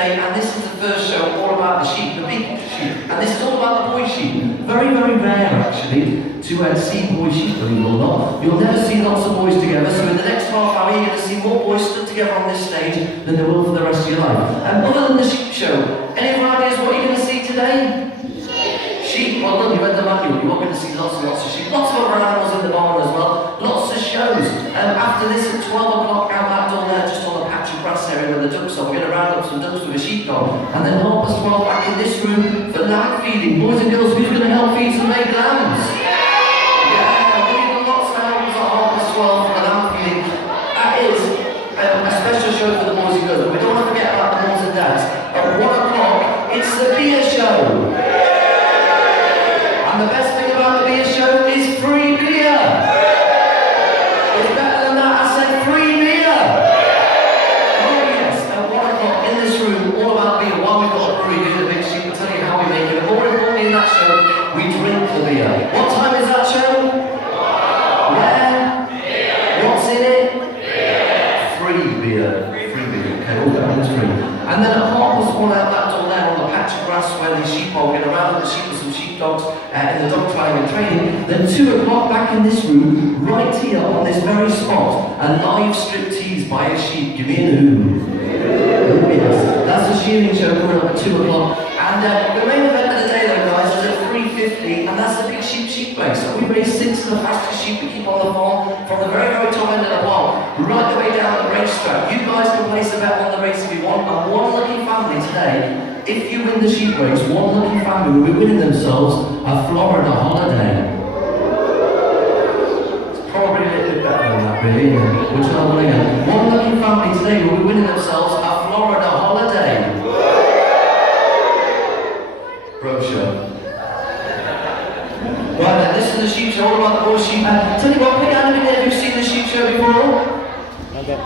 today, and this is the first show all about the sheep, the big sheep. And this is all about the boy sheep. Very, very rare, actually, to see boy sheep, believe it or not. You'll never see lots of boys together, so in the next half hour, you're going to see more boys stood together on this stage than there will for the rest of your life. And other than the sheep show, any other ideas what you're going to see today? Sheep. Well, look, you read the manual. You're going to see lots and lots of sheep. Lots of other animals in the barn as well. Lots of shows. After this, at 12 o'clock, out that door there, just on the patch of grass area where the ducks are, we're going to round up some ducks with a sheepdog. And then 12:30 back in this room for lamb feeding. Boys and girls, who's going to help feed some late lambs? Yeah, we've got lots of helpers at 12:30 for the lamb feeding. That is a special show for the boys and girls, but we don't want to forget about the moms and dads. At 1 o'clock, it's the beer show. And the best thing about the beer show is free beer. It's better than that, I said free beer. Oh yes, at 1 o'clock in this room, all about beer. While we've got a brewery here at the Big Sheep, we'll tell you how we make it. And more importantly in that show, we drink the beer. What time is that show? Where? What's in it? Free beer. Free beer. Okay, all that is free. And then at 1:30 out that door there on the patch of grass where the sheep are going around the sheep with some sheepdogs in the dog trying and training. Then 2 o'clock back in this room, right here on this very spot, a live striptease by a sheep. Give me a who. Oh yes, that's a shearing show coming up at 2 o'clock. And the main event of the day though guys is at 3:50, and that's the Big Sheep race. So we race 6 of the fastest sheep we keep on the farm from the very, very top end of the farm, right the way down the racetrack. You guys can place a bet on the race if you want, and one lucky family today, if you win the sheep race, one lucky family will be winning themselves a Florida holiday. It's probably a little bit better than that really, isn't it? Which I'm winning. One lucky family today will be winning themselves a Florida holiday. Brochure. Right then, this is the sheep show, all about the boy sheep. Tell you what, put your hand up in there if you've seen the sheep show before.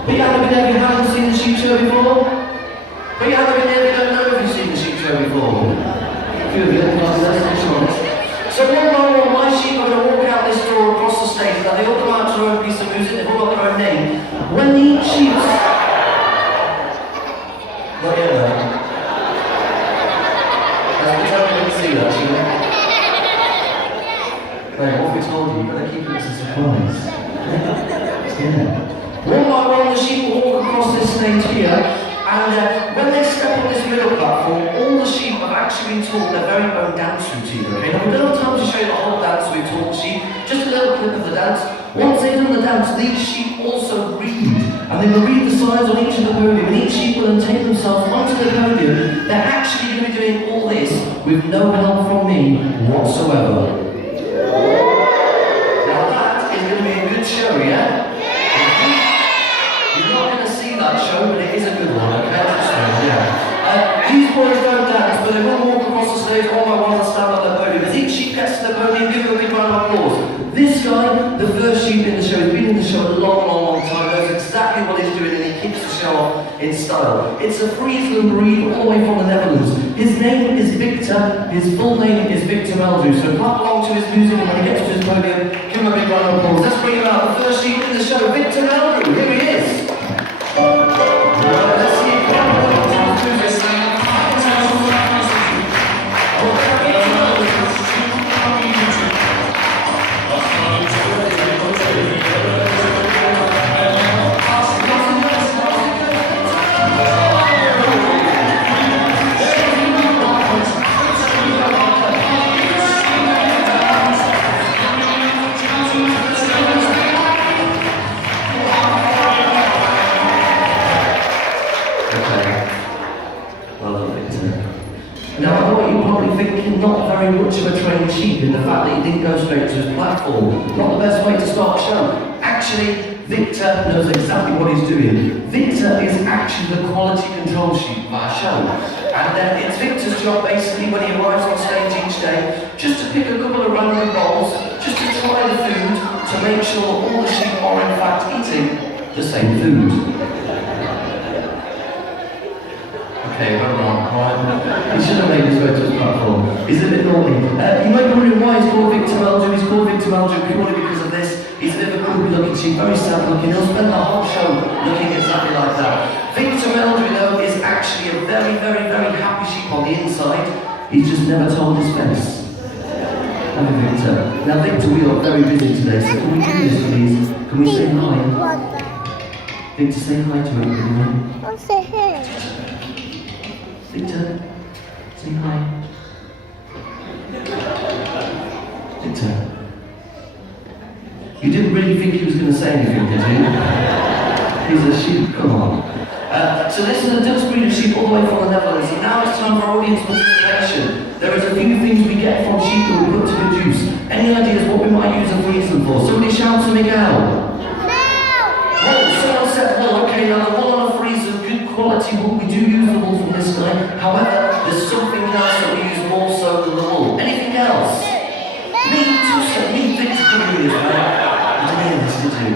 Put your hand up in there if you haven't seen the sheep show before. Put your hand up in there if you don't know if you've seen the sheep show before. A few of you, that's honest. So one by one, my sheep are going to walk out this door across the stage. Now they all come out to their own piece of music, they've all got their own name. When each sheep's... Not yet though. See that, you know? Right, what we told you, you better keep it as a surprise. Yeah. One by one, the sheep will walk across this stage here, and when they step on this middle platform, all the sheep have actually been taught their very own dance routine, okay? Now, we don't have time to show you the whole dance we've taught the sheep, just a little clip of the dance. Once they've done the dance, these sheep also read, and they will read the signs on each of the podium, and each sheep will then take themselves onto the podium. They're actually going to be doing all this with no help from me whatsoever. Now that is going to be a good show, yeah? You're not going to see that show, but it is a good one, okay? Yeah. These boys don't dance, but they will walk across the stage one by one and stand on their podium. As each sheep gets to the podium, give them a big round of applause. This guy, the first sheep in the show, has been in the show a long, long, long time, knows exactly what he's doing, and he keeps the show off in style. It's a Friesland breed all the way from the Netherlands. His name is Victor, his full name is Victor Meldrew. So clap along to his music, and when he gets to his podium, give him a big round of applause. Let's bring him out, the first sheep in the show, Victor Meldrew. Here he is. Let's see him clap along to his music. Not very much of a trained sheep in the fact that he didn't go straight to his platform. Not the best way to start a show. Actually, Victor knows exactly what he's doing. Victor is actually the quality control sheep of our show. And it's Victor's job basically when he arrives on stage each day, just to pick a couple of random bowls, just to try the food, to make sure all the sheep are in fact eating the same food. Okay, well done. Right. He should have made his way to his platform. He's a bit naughty. You might be wondering why he's called Victor Meldrew. He's called Victor Meldrew purely because of this. He's a bit of a creepy looking sheep, very sad looking. He'll spend the whole show looking exactly like that. Victor Meldrew, though, is actually a very, very He's just never told his face. Have a Victor. Now Victor, we are very busy today, so can we do this please? Can we say hi? Victor, say hi to everyone. I'll say hey. Victor, say hi. Victor. You didn't really think he was going to say anything, did you? He's a sheep, come on. So this is a Dutch breed of sheep all the way from the Netherlands, and now it's time for audience participation. There is a few things we get from sheep that we put to good use. Any ideas what we might use and freeze them for? Somebody shout to me now. Wool! Someone said wool. Okay, now the wool on a freezer, good quality wool. We do use the wool from this guy. However, there's something else that we use more so than the wool. Anything else? Me, Victor can do this, right? You didn't hear this, did you?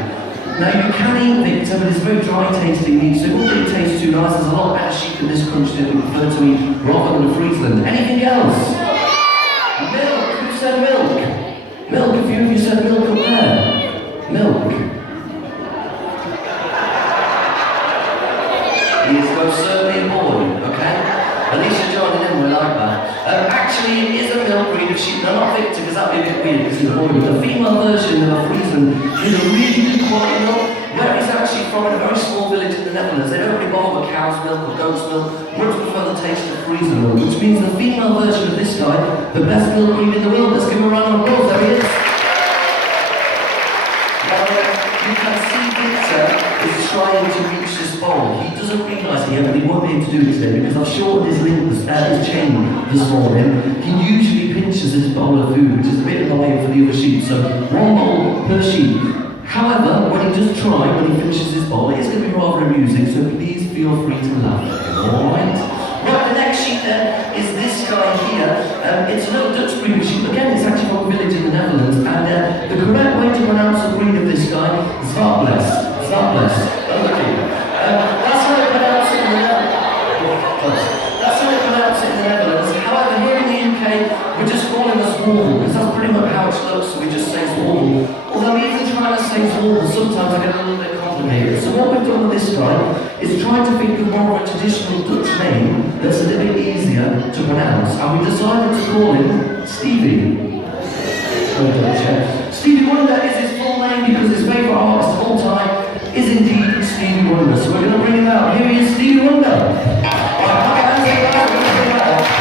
Now you can eat Victor, but it's very dry tasting meat, so it won't really taste too nice. There's a lot better sheep in this country that we prefer to eat rather than the Friesland. Anything else? Milk! Who said milk? Milk, a few of you said milk up there. Milk. He is most certainly a boy, okay? At least you're joining in, we like that. Actually, it is a milk breed of sheep. No, not Victor, because that would be a bit weird because he's a boy. But the female version of a Friesland is a really good quality milk. Where he's actually from, in a very small village in the Netherlands, they don't really bother with cow's milk or goat's milk. Much prefer the taste of Friesland milk, which means the female version of this guy, the best milk breed in the world. Let's give him a round of applause. There he is. Now, you can see Victor is trying to reach this bowl. He doesn't realise it yet, but he won't be able to do it today because I've shortened his chain this morning. He usually pinches this bowl of food, which is a bit annoying for the other sheep. So one bowl per sheep. However, when he does try, when he finishes his bowl, it is going to be rather amusing. So please feel free to laugh. All right. Right. The next sheep then is this guy here. It's another Dutch breed of sheep. Again, it's actually from a village in the Netherlands. And the correct way to pronounce the breed of this guy is Zwartbles. Zwartbles. Okay. That's how they pronounce it in the Netherlands. That's how they pronounce it in the Netherlands. However, here in the UK, we're just calling this Warble, because that's pretty much how it looks, so we just say Warble. Although even trying to say Warble, sometimes I get a little bit complicated. So what we've done with this guy is try to think of more of a traditional Dutch name that's a little bit easier to pronounce, and we decided to call him Stevie. Stevie Wonder is his full name because his favourite artist of all time is indeed Stevie Wonder. So we're going to bring him out. Here he is, Stevie Wonder. Alright, hands up, guys. We're going to bring him out.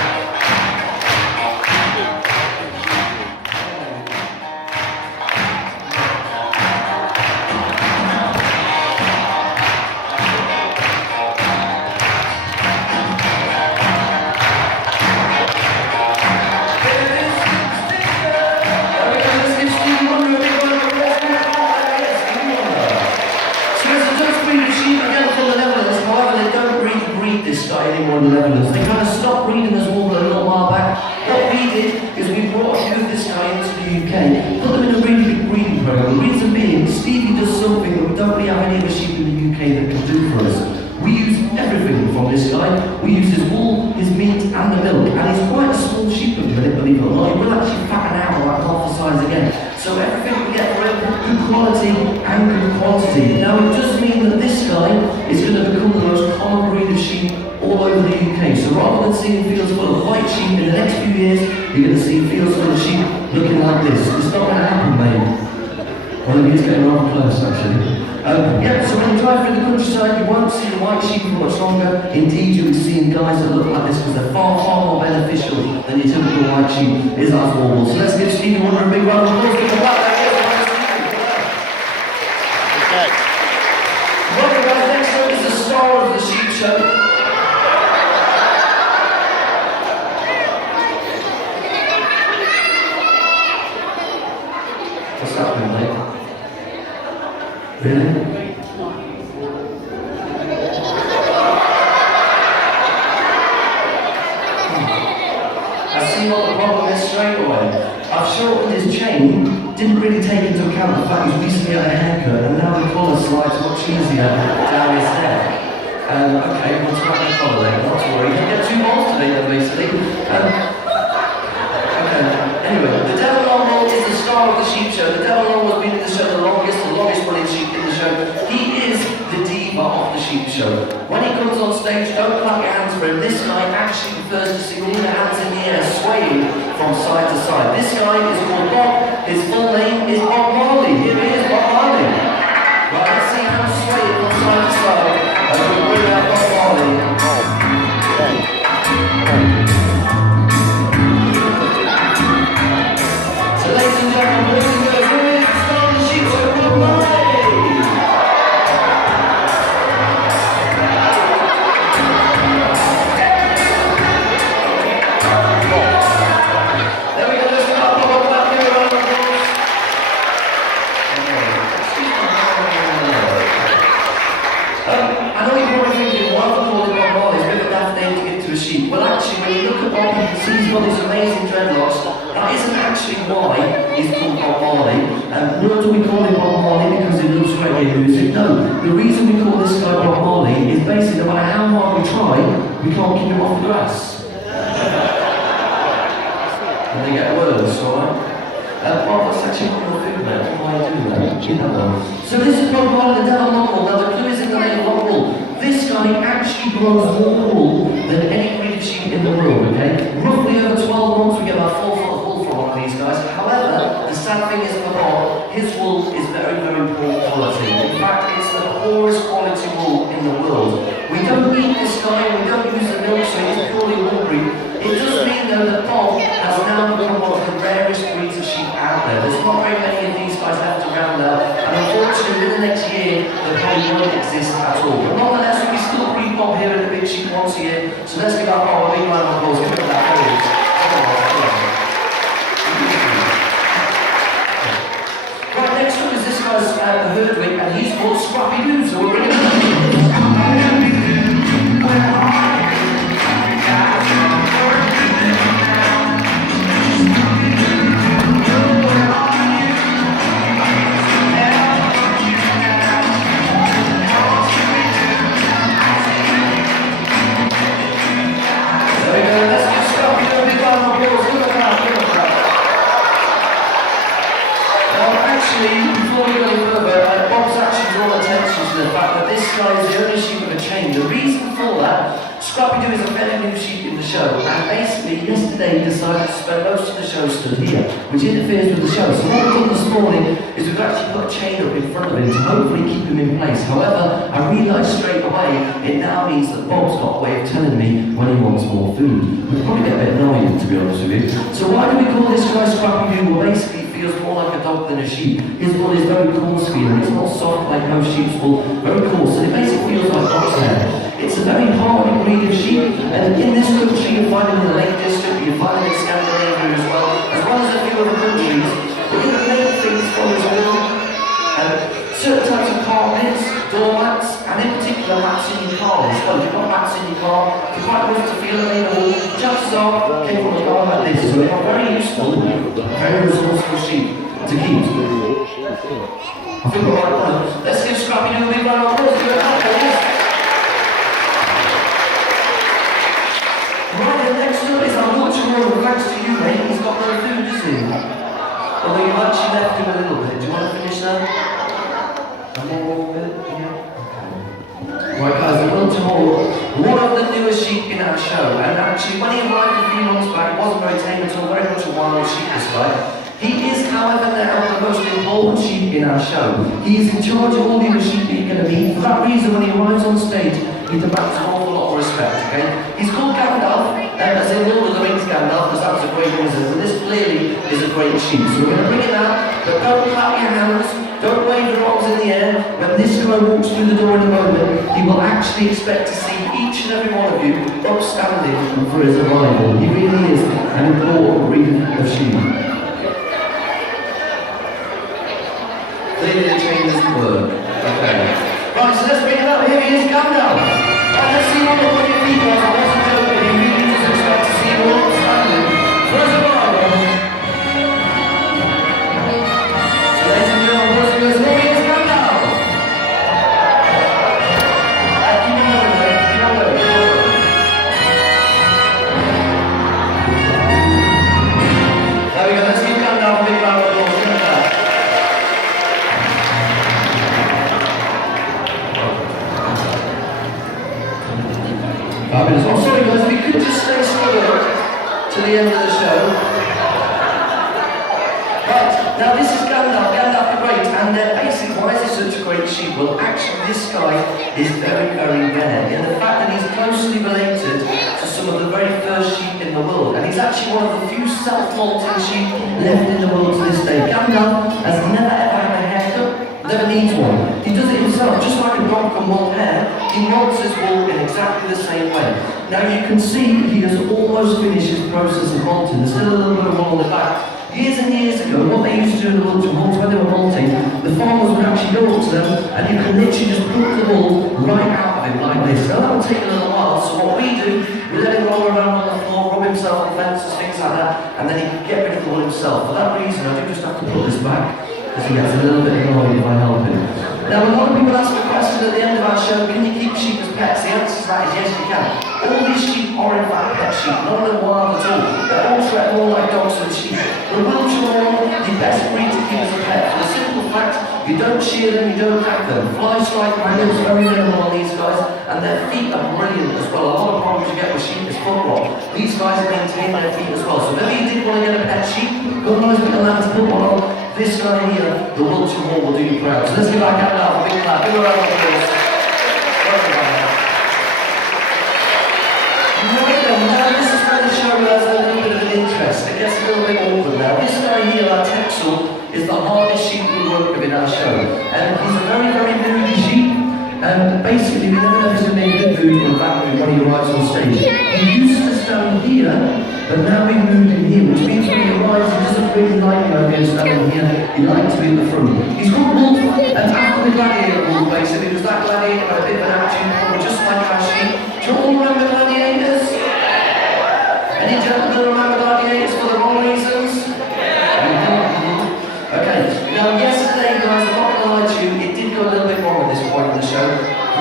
Anymore in the Netherlands. They kind of stopped breeding this Warbler a little while back. What we did is we brought a few of this guy into the UK, put them in a really big breeding program. The reason being, Stevie does something that we don't really have any other sheep in the UK that can do for us. We use everything from this guy. We use his wool, his meat, and the milk. And he's quite a small sheep at the minute, believe it or not. He will actually fatten out like half the size again. So everything we get for him, good quality and good quantity. Now it does mean that this guy is going to become the most common breed of sheep all over the UK. So rather than seeing fields full of white sheep in the next few years, you're going to see fields full of sheep looking like this. It's not going to happen, mate. Well, it is getting rather close, actually. So when you drive through the countryside, you won't see the white sheep for much longer. Indeed, you'll be seeing guys that look like this because they're far, far more beneficial than your typical white sheep is as Warble. So let's give Stevie Wonder a big round of applause. Give him back. Okay. Welcome, guys. Next up is the star of the sheep show. What's happening, mate? Really? I see what the problem is straight away. I've shortened his chain, didn't really take into account the fact he's recently had a haircut, and now the collar slides much easier down his neck. Okay, we'll try the collar then, not to worry. You can get 2 balls today then, basically. Anyway, the Devil Long Roll is the star of the sheep show. The Devil Long has been in the show the longest running sheep in the show. He is the diva of the sheep show. When he comes on stage, don't clap your your hands for him. This guy actually prefers to sing all your hands in the air, swaying from side to side. This guy is called Bob. His full name is Bob Marley. Here he is, Bob Marley. Right, let's see how swaying from side to side. And we'll bring out Bob Marley. So ladies and gentlemen, boys and girls, here is the star of the sheep, so Bob Marley. Well, actually, when you look at Bob, you can see he's got these amazing dreadlocks. That isn't actually why he's called Bob Marley, nor do we call him Bob Marley because he loves reggae music. No, the reason we call this guy Bob Marley is basically no matter how hard we try, we can't keep him off the grass. And they get worse, alright? Bob, that's actually what you're doing there. Why do that? You know. So this is Bob Marley, the Devil Long Wool. Now the clue is in the name Long Wool. This guy actually grows more wool than any breed of sheep in the world, okay? Roughly over 12 months we get about 4 foot of wool from one of these guys. However, the sad thing is for Bob, his wool is very, very poor quality. In fact, it's the poorest quality wool in the world. We don't eat this guy, we don't use the milk, so he's purely wool breed. It does mean though that Bob has now become one of the rarest breeds of sheep out there. There's not very many of these guys left around now, and unfortunately within the next year, they probably won't exist at all. But nonetheless, we still breed Bob here in the Big Sheep once a year, so let's give our Bob a big round of applause. Give him that praise. Right, next up is this guy's Herdwick, and he's called Scrappy Doo, so we're bringing him. Before we go further, Bob's actually drawn attention to the fact that this guy is the only sheep with a chain. The reason for that, Scrappy Doo is a very new sheep in the show, and basically yesterday he decided to spend most of the show stood here, which interferes with the show. So what we've done this morning is we've actually put a chain up in front of him to hopefully keep him in place. However, I realised straight away it now means that Bob's got a way of telling me when he wants more food. We'll probably get a bit annoying, to be honest with you. So why do we call this guy Scrappy Doo? Well, basically feels more like a dog than a sheep. His wool is very coarse feeling. It's not soft like most sheep's wool, very coarse, and it basically feels like dog's hair. It's a very hardy breed of sheep, and in this country you find them in the Lake District, you find them in Scandinavia as well as a few other countries. But the main things for his wool, certain types of carpets, doormats, and in particular mats in your car as well. If you've got mats in your car, it's quite good to feel them in the wool. Chances are came from a car like this, so they're very useful, very resourceful sheep to keep. I think we're right now. Let's give Scrappy Doo a big round of applause. Right, the next up is our Wiltshire. Thanks to you, mate. He's got no food, does he? Although you've actually left him a little bit. Do you want to finish that? More with it? Yeah. Okay. Right, guys, the Wiltshire, one of the newest sheep in our show, and actually when he arrived a few months back, he wasn't very tame at all, very much a wild sheep, this guy. He is, however, now the most important sheep in our show. He is in charge of all the other sheep that you're going to meet. For that reason, when he arrives on stage, he demands an awful lot of respect, okay? He's called Gandalf, as in Lord of the Rings Gandalf, because that was a great wizard, but this clearly is a great sheep. So we're going to bring it out, but don't clap your hands, don't wave your arms in the air. When this guy walks through the door in a moment, he will actually expect to see each and every one of you upstanding for his arrival. He really is an important breed of sheep. Clearly the chain doesn't work. Okay. Right, so let's bring it up. Here he is, Gandalf. Right, let's see what your feet are. I wasn't joking. He really does expect to see you all standing. First of all, so ladies and gentlemen, boys and girls, here he is, Gandalf. Keep on going, mate. Keep on going. There we go. Let's give Gandalf a big round of applause. Fabulous. I'm sorry guys, if you could just stay still to the end of the show. Right, now this is Gandalf, Gandalf the Great, and basically why is he such a great sheep? Well actually this guy is very, very rare in the fact that he's closely related to some of the very first sheep in the world, and he's actually one of the few self-molting sheep left in the world to this day. Gandalf has never ever had a haircut, never needs one. He does it himself, just like a dog can molt hair, he molts his wool in exactly the same way. Now you can see he has almost finished his process of molting. There's still a little bit of wool on the back. Years and years ago, what they used to do in the Wiltshire Halls when they were molting, the farmers would actually go up to them and you can literally just pluck the wool right out of him like this. Now that will take a little while, so what we do, we let him roll around on the floor, rub himself on fences, things like that, and then he can get rid of the wool himself. For that reason, I do just have to put this back, because he gets a little bit annoyed if I help him. Now, a lot of people ask the question at the end of our show, can you keep sheep as pets? The answer to that is yes, you can. All these sheep are in fact pet sheep, none of them wild at all. They're all treated more like dogs than sheep. The Wiltshire Horn, the best breed to keep as a pet, for the simple fact, you don't shear them, you don't tag them. Fly strike manuals are very minimal on these guys, and their feet are brilliant as well. A lot of problems you get with sheep is foot rot. These guys maintain their feet as well. So maybe you did want to get a pet sheep, God knows we can learn to put one on. This guy here, the Wiltshire Horn, will do you proud. So let's give our cat out a big clap. Give her a round of applause. Now this is where the show has a little bit of an interest. It gets a little bit awkward now. This guy here, our Texel, is the hardest sheep we work with in our show. And he's a very, very moody sheep. And basically, we never know if he's in a good mood or a bad mood when he arrives on stage. He used to stand here, but now we moved him here, which means when he arrives, he doesn't really like the idea of standing here. He likes to be at the front. He's called Wolf, and after the gladiator Wolf, basically, because that gladiator had a bit of an attitude problem, just like our sheep. Do you all remember gladiators? Any gentlemen remember gladiators for the wrong reasons? Okay, now yesterday, guys, I'm not going to lie to you, it did go a little bit wrong at this point in the show.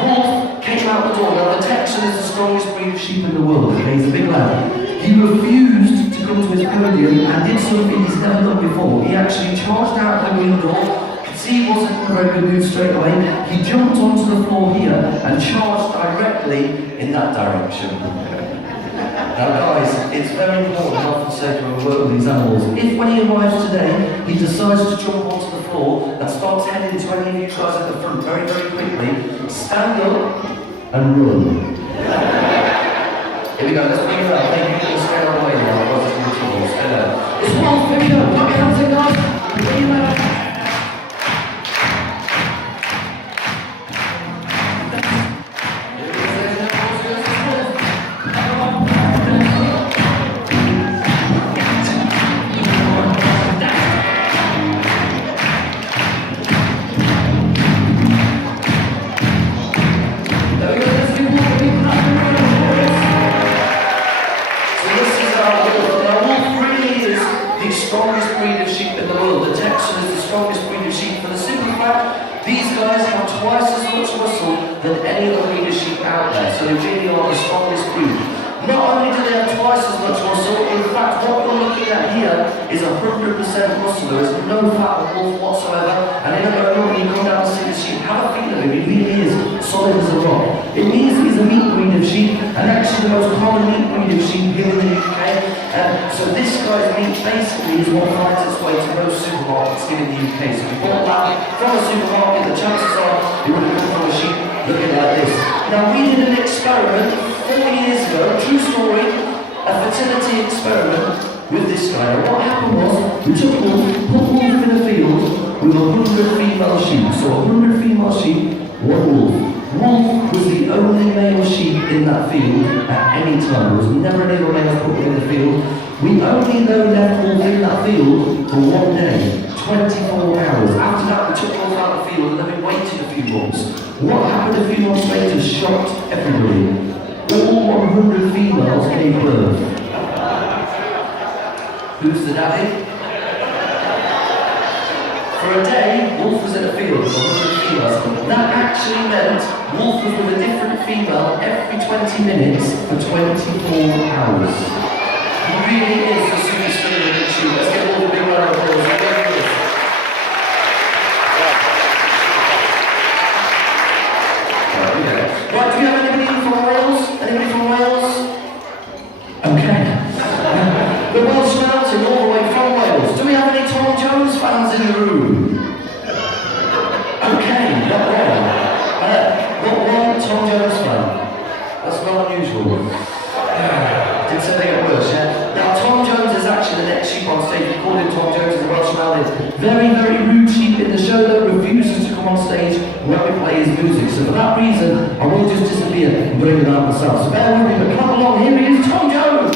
Wolf came out the door. Now, the Texan is the strongest breed of sheep in the world. Okay, he's a big lad. He refused to come to his podium and did something he's never done before. He actually charged out the green door. Could see he wasn't in a very good mood straight away. He jumped onto the floor here and charged directly in that direction. Now guys, it's very important, I often say when we work with these animals, if when he arrives today, he decides to jump onto the floor and starts heading to any of you guys at the front very, very quickly, stand up and run. Here we go, let's bring it up. Thank you for the straight away now, otherwise it's going to be stay there. It's Wolf, here we go, put your hands in guys, bring him out. Strongest breed of sheep in the world. The Texan is the strongest breed of sheep for the simple fact these guys have twice as much muscle than any other breed of sheep out there. So they really are the strongest breed. Not only do they have twice as much muscle, in fact what we're looking at here is 100% muscle. There is no fat or wolf whatsoever. And in a moment when you come down to see the sheep, have a feel of him. He really is solid as a rock. It means he's a meat breed of sheep, and actually the most common meat breed of sheep here in the UK. So this guy's meat basically is what finds its way to most supermarkets here in the UK. So if you bought that from a supermarket, the chances are you would have come from a sheep looking like this. Now we did an experiment 4 years ago, true story, a fertility experiment with this guy. And what happened was, we took Wolf, put Wolf in a field with 100 female sheep. So 100 female sheep, one Wolf. Wolf was the only male sheep in that field at any time. There was never any other male put in the field. We only though left Wolf in that field for 1 day, 24 hours. After that, we took Wolf out of the field and then we waited a few months. What happened a few months later shocked everybody. All 100 females gave birth. Who's the daddy? For a day, Wolf was in a field with 100 females. That actually meant Wolf was with a different female every 20 minutes for 24 hours. He really is the superstar of the shoe. Let's get all the big round of applause. Right, do we have anybody from Wales? Anybody from Wales? music. So for that reason, I will just disappear and bring it out myself. So bear with me, but come along, here he is, Tom Jones!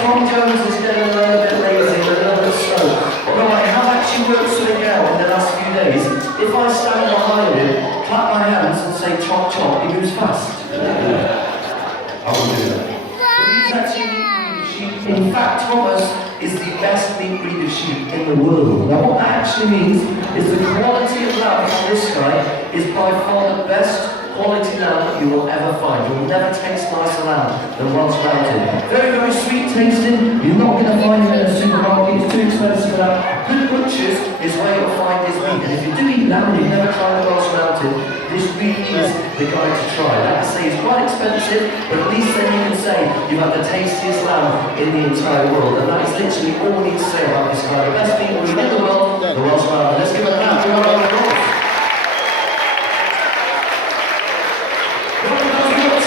Tom Jones is getting a little bit lazy, a little bit slow. Although I have actually worked something out in the last few days. If I stand behind him, clap my hands and say chop chop, he moves fast. I will do that. But he's actually a meat breed of sheep. In fact, Thomas is the best meat breed of sheep in the world. Now what that actually means is the quality of lamb from this guy is by far the best quality lamb that you will ever find. You will never taste nicer lamb than Welsh Mountain. Very, very sweet tasting. You're not going to find it in a supermarket. It's too expensive for that. Good butchers is where you'll find his meat. And if you do eat lamb and you've never tried the Welsh Mountain, this really is the guy to try. Like I say, it's quite expensive, but at least then you can say you've had the tastiest lamb in the entire world. And that is literally all we need to say about this guy. The best meat breed in the world, the Welsh Mountain. Let's give it a round of applause.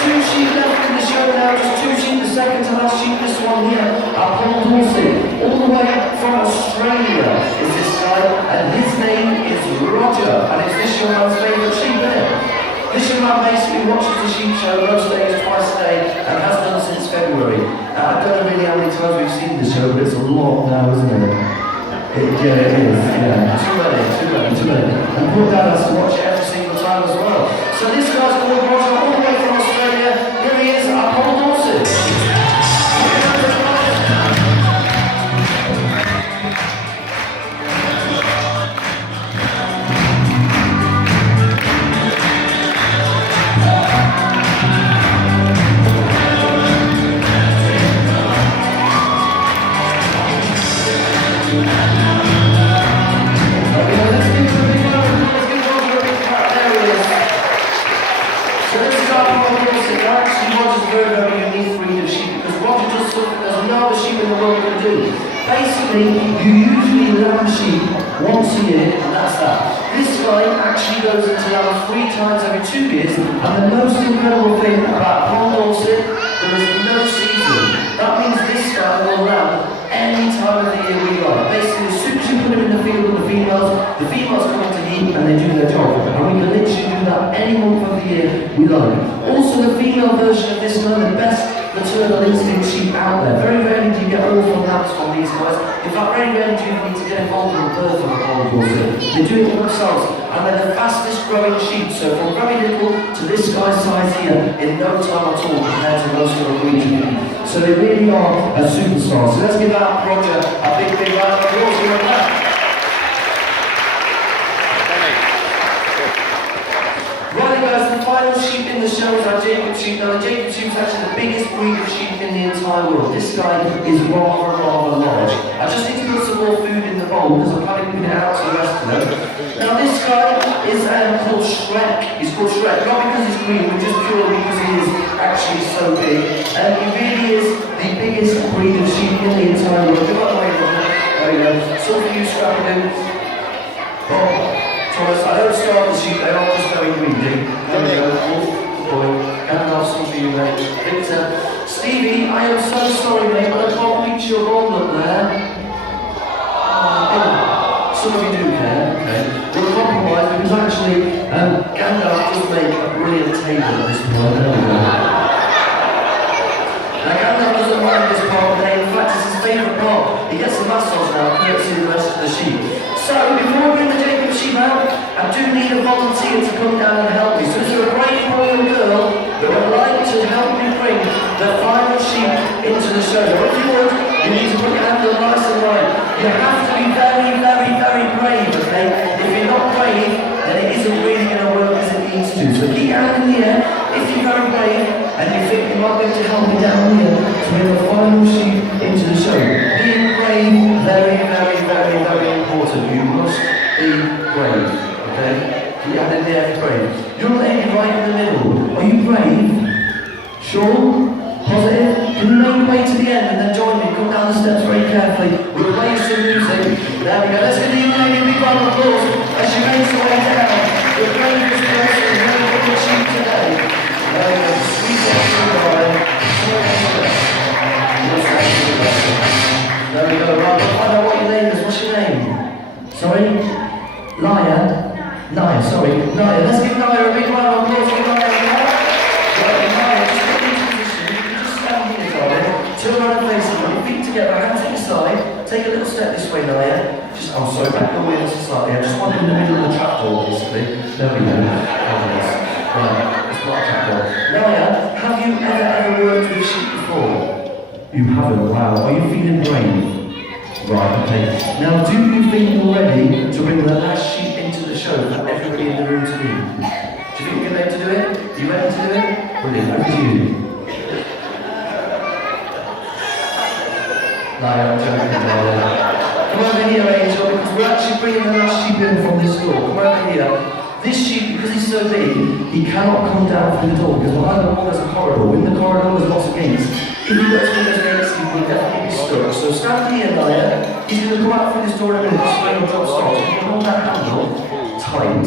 Two sheep left in the show now, just two sheep, the second to last sheep, this one here, Paul Dorsey, all the way from Australia is this guy, and his name is Roger, and it's this young man's favourite sheep, isn't it? This young man basically watches the sheep show most days, twice a day, and has done since February. I don't know really how many times we've seen the show, but it's a lot now, isn't it? Yeah, it is, yeah. Too many. And poor dad has to watch it every single time as well. So this guy's called Roger, all the way from Australia. Here he is, Paul Dorsey. Basically, you usually lamb sheep once a year, and that's that. This guy actually goes into lamb 3 times every 2 years, and the most incredible thing about Paul Dorsey, there is no season. That means this guy will lamb any time of the year we like. Basically, as soon as you put him in the field with the females come into heat and they do their job. And we can literally do that any month of the year we like. Also, the female version of this guy, the best maternal instinct sheep out there. Very rarely do you get awful lambs from these guys. In fact, very rarely do you need to get involved in the birth of a Paul Dorsey. They do it themselves, and they're the fastest growing sheep. So from very little to this guy's size here, in no time at all compared to most of the breeds. So they really are a superstar. So let's give that Roger a big round of applause for that. Right guys, the final sheep in the show is our Jacob sheep. Now the Jacob sheep is actually the biggest breed of sheep in the entire world. This guy is rather large. I just need to put some more food in the bowl because I'm probably putting it out to the rest of them. Now this guy is called Shrek. He's called Shrek, not because he's green, but just purely because he is actually so big. And he really is the biggest breed of sheep in the entire world. Come on, there we go. Some of you scrapping in. Thomas, I don't start the sheep, they are just very greedy. There we go, good boy. Gandalf, some for you, mate. Victor. Stevie, I am so sorry, mate, but I can't reach your roll up there. Some of you do care, okay. We'll compromise because actually, Gandalf does make a brilliant table at this point. There we go. Now, Gandalf doesn't mind this part of the day, in fact, it's his favourite part. He gets the massage now, courtesy of the rest of the sheep. So, before I bring the Jacob sheep out, I do need a volunteer to come down and help me. So is there a brave boy or girl that would like to help me bring the final sheep into the show? Now, if you would, you need to put your hand on nice and right. You have to be very brave, okay? If you're not brave, then it isn't really going to work as it needs to. So keep your hand in the air. If you're very brave, and you think you might be able to help me down here to bring the final sheep into the show. Being brave, very important. You must be brave, okay? Keep your hand in the air, brave. Your lady right in the middle. Are you brave? Sure? Positive? Can you make your way to the end and then join me? Come down the steps very carefully. We'll play some music. There we go. Let's give the young lady a big round of applause as she makes her way down. We're playing this person who's really good at sheep today. There we go. Sweet darling. There we go. Right, we'll find out what your name is. What's your name? Sorry? Naya? Naya, sorry. Naya. Let's give Naya a big round of applause. Give Naya a big round. Right, Naya, just get into position. You can just stand here, darling. Turn around facing, put your feet together, hands to your side. Take a little step this way, Naya. Just, oh, sorry, back your wheels slightly. I just want in the middle of the trapdoor, basically. There we go. Right, it's not a trapdoor. Naya, have you ever worked with sheep before? You haven't? Wow. Are you feeling brave? Right, okay. Now, do you think you're ready to bring the last sheep into the show for everybody in the room to meet? Do you think you're ready to do it? Are you ready to do it? Brilliant. Over to you. Naya, I'm joking, darling. Come over here, Angel, because we're actually bringing the last sheep in from this door. Come over here. This sheep, because he's so big, he cannot come down through the door, because behind the wall there's a corridor. In the corridor there's lots of gates. If he goes through those gates, he will definitely be stuck. So stand here, Naya. He's going to come out through this door in a minute, just bring your drop stop. You can hold that handle tight.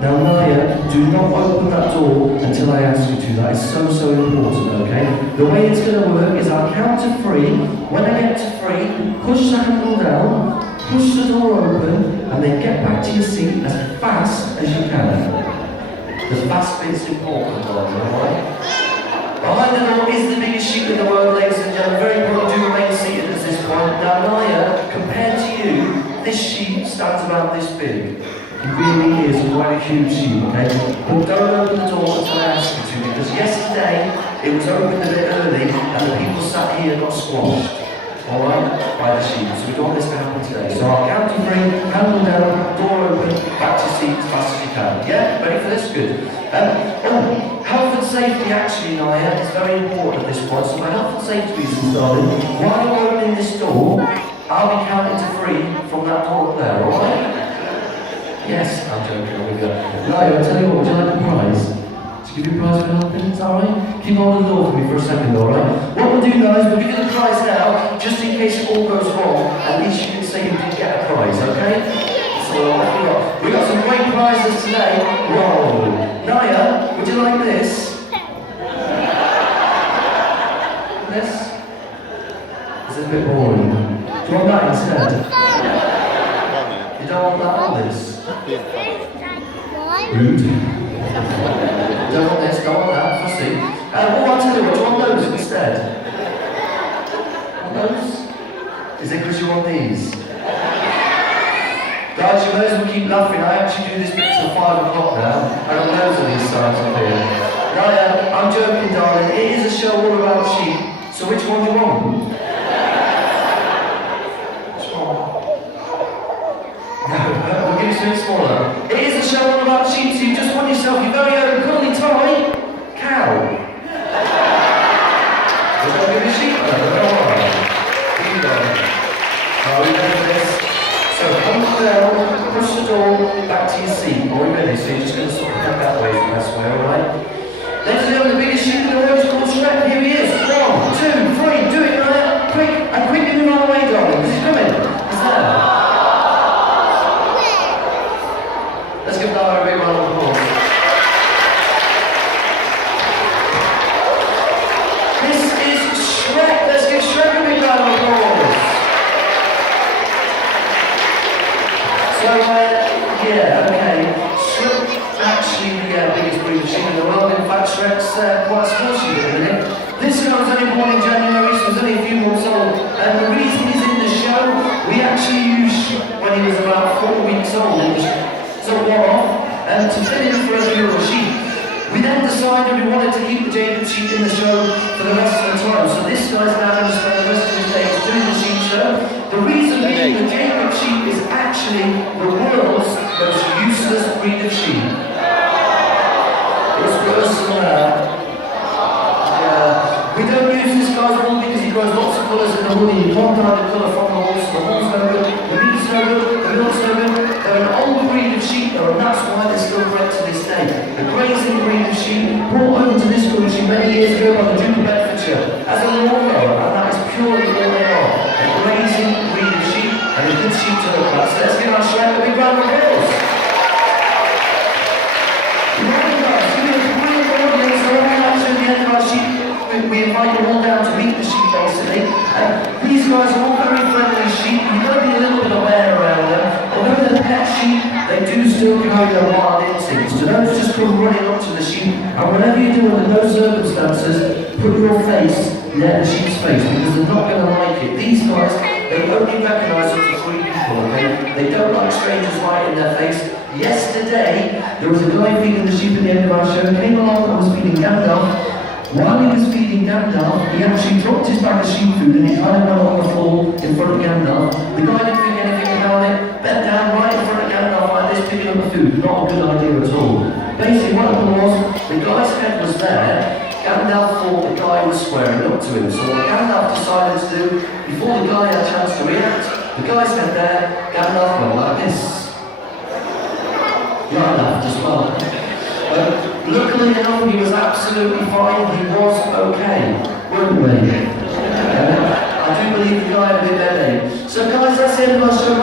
Now, Naya, do not open that door until I ask you to. That is so important, okay? The way it's going to work is I'll count to 3. When I get to 3, push the handle down, push the door open, and then get back to your seat as fast as you can. The fast bit's important, alright? Behind the door is the biggest sheep in the world, ladies and gentlemen. Very important, do remain seated at this point. Now, Naya, compared to you, this sheep stands about this big. He really is quite a huge sheep, okay? But don't open the door until I ask you to, because yesterday it was opened a bit early and the people sat here got squashed, alright, by the sheep. So we don't want this to happen today. So I'll count to 3, handle down, door open, back to your seat as fast as you can. Yeah? Ready for this? Good. Health and safety actually, Naya, is very important at this point. So for health and safety reasons, darling, while you're opening this door, I'll be counting to 3 from that door up there, alright? Yes, I'm joking, I'm with you. Naya, I'll tell you what, would you like a prize? To give you a prize for helping, is that alright? Keep holding the door for me for a second, alright? What we'll do now is we'll give you the prize now, just in case it all goes wrong, at least you can say you did get a prize, okay? So what we got some great prizes today. Whoa! Naya, would you like this? This? Is it a bit boring? Do you want that instead? You don't want that on this? Rude. Don't want this, don't want that, fussy. I'll tell you what, do you want those instead? Want those? Is it because you want these? Guys, you may as well keep laughing. I actually do this bit till 5 o'clock now. I got loads of these signs up here. Naya, I'm joking, darling. It is a show all about sheep. So which one do you want? Which one? No, we'll give you something smaller. It is a show all about sheep, so you just want yourself your very own cuddly toy cow. We're going to give you sheep though, alright? Here you go. Are we ready for this? So come down, push the door back to your seat. Are we ready? So you're just going to sort of head that way from this way, alright? Ladies and gentlemen, the biggest sheep in the world is called Shrek. Here he is. 1, 2, 3, do it, Naya. Quick, and quickly move on the way, darling, because he's coming. He's there. Let's give Naya a big round of applause. This is Shrek. Let's give Shrek a big round of applause. So, yeah, okay. Shrek actually the biggest breed of sheep in the world. In fact, Shrek's quite a small sheep at the minute. This guy was only born in January, so he was only a few months old. And the reason he's in the show, we actually used Shrek when he was about 4 weeks old. It was so one-off, to fill in for every other sheep. We then decided we wanted to keep the Jacob sheep in the show for the rest of the time. So this guy's now going to spend the rest of his days doing the sheep show. The reason being the Jacob sheep is actually the world's most useless breed of sheep. It's worse than that. We don't use this guy's wool because he grows lots of colours in the hoodie. You can't hide the colour from the wool, so the wool's no good, the meat's no good, the milk's no good. They're an old breed of sheep though, and that's why they're still bred to this day. The grazing breed of sheep brought over to this country many years ago by the Duke of Bedfordshire as a lawnmower, and that is purely all they are. A grazing breed of sheep and a good sheep to look at. So let's give our Shrek a big round of applause. Good morning, guys. Give me a brilliant audience. So we're actually at the end of our sheep. We invite you all down to meet the sheep, basically. These guys are all very friendly sheep. You've got to be a little bit aware around them. Although they're pet sheep, they do still carry their wild instincts. So don't just come running up to the sheep. And whatever you do under those circumstances, put your face near the sheep's face because they're not going to like it. These guys, they only recognise up to 3 people, okay? They don't like strangers right in their face. Yesterday, there was a guy feeding the sheep at the end of our show, came along and was feeding Gandalf. While he was feeding Gandalf, he actually dropped his bag of sheep food and he kind of went on the floor in front of Gandalf. The guy didn't think anything about it, bent down right in front of Gandalf like this, picking up the food. Not a good idea at all. Basically what happened was, the guy's head was there, Gandalf thought the guy was squaring up to him. So what Gandalf decided to do, before the guy had a chance to react, the guy's head there, Gandalf went like this. Like that as well. Luckily enough, he was absolutely fine. He was okay, weren't we? I do believe the guy had a bit better. So guys, that's the end of our show.